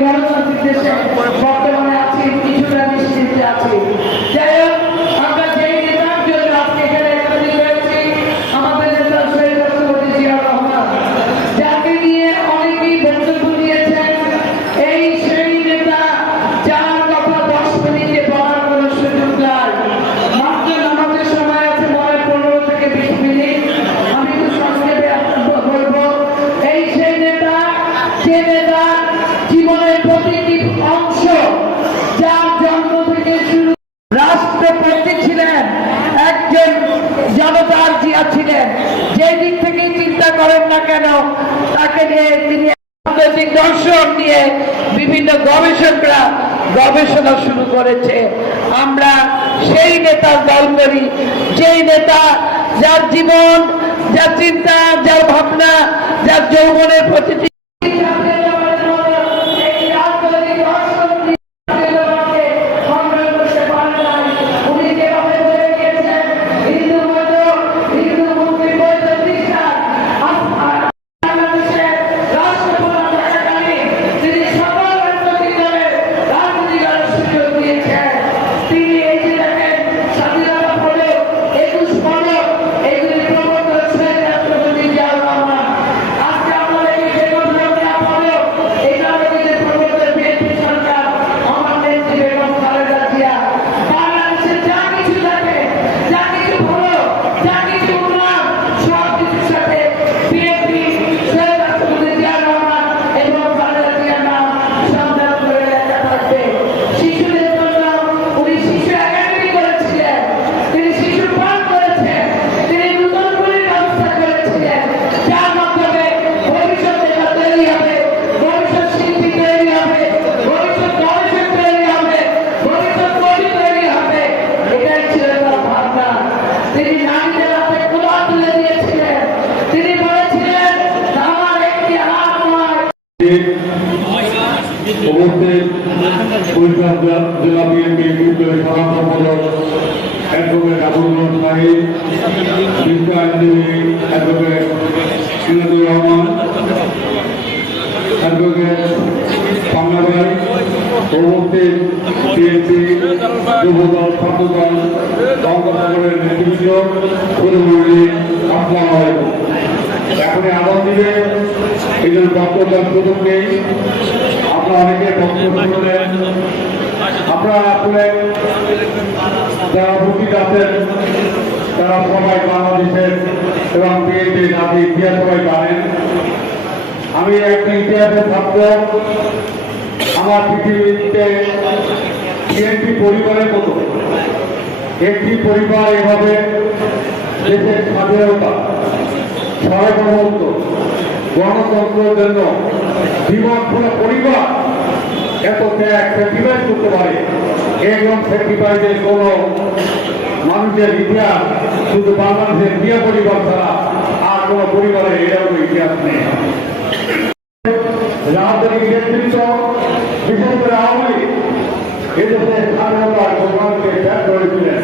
গণতান্ত্রিক দেশে বর্তমানে আছি, কিছুটা নিশ্চিন্তে আছি। যাই হোক, আমরা যেই নেতার জন্য আজকে এখানে একত্রিত হয়েছি, আমাদের নেতা শহীদ রাষ্ট্রপতি জিয়াউর রহমান, যাকে নিয়ে অনেকেই বক্তব্য দিয়েছেন, এই সেই নেতা যার কথা 10 মিনিটে বলার কোনো সুযোগ নাই। মাত্র আমাদের সময় আছে মনে 15 থেকে 20 মিনিট। আমি একটু সংক্ষেপে বলবো, এই সেই নেতা, যে নেতা জীবনের প্রতিটি অংশ, যার জন্ম থেকে শুরু, রাষ্ট্রপতি ছিলেন, একজন জনতার জিয়া ছিলেন। যে দিক থেকে চিন্তা করেন না কেন, তাকে নিয়ে তিনি রাজনৈতিক দর্শন নিয়ে বিভিন্ন গবেষকরা গবেষণা শুরু করেছে। আমরা সেই নেতার দল করি, যেই নেতা যার জীবন, যার চিন্তা, যার ভাবনা, যার যৌবনের প্রতিটি জেলা বিএনপি সাধারণ সম্পাদক অ্যাডভোকেট আবুল সাহিদ, বিশ্ব আইনজীবী অ্যাডভোকেট সিরাজুর রহমান, অ্যাডভোকেট পাঙ্গাভাই, উপস্থিত বিএনপি যুবদল, ছাত্রদল, বঙ্গোপসাগরের নেতৃবৃন্দ, পূর্বমন্ত্রী, আসসালামু আলাইকুম। এখনই আদান দিবে, এই জন্য বক্তব্য সুযোগ নেই। আপনারা অনেকে বক্তব্য শুনলেন। আপনারা আসলে যারা উপস্থিত আছেন তারা সবাই বাংলাদেশের এবং বিএনপি জাতির ইতিহাস সবাই জানেন। আমি একটা ইতিহাসের ছাত্র। আমার পৃথিবীতে বিএনপি পরিবারের মতো একটি পরিবার এভাবে দেশের স্বাধীনতা, সার্বভৌমত্ব, গণতন্ত্রের জন্য জীবন পুরো পরিবার এত ত্যাগ স্যাক্রিফাইস করতে পারে, এরকম স্যাক্রিফাইসের কোন মানুষের ইতিহাস শুধু বাংলাদেশের জিয়া পরিবার ছাড়া আর কোন পরিবারের এরকম ইতিহাস নেই। রাজনৈতিক নেতৃত্ব, বিশেষ করে আওয়ামী লীগ এদেশের স্বাধীনতার প্রমাণকে ত্যাগ করেছিলেন।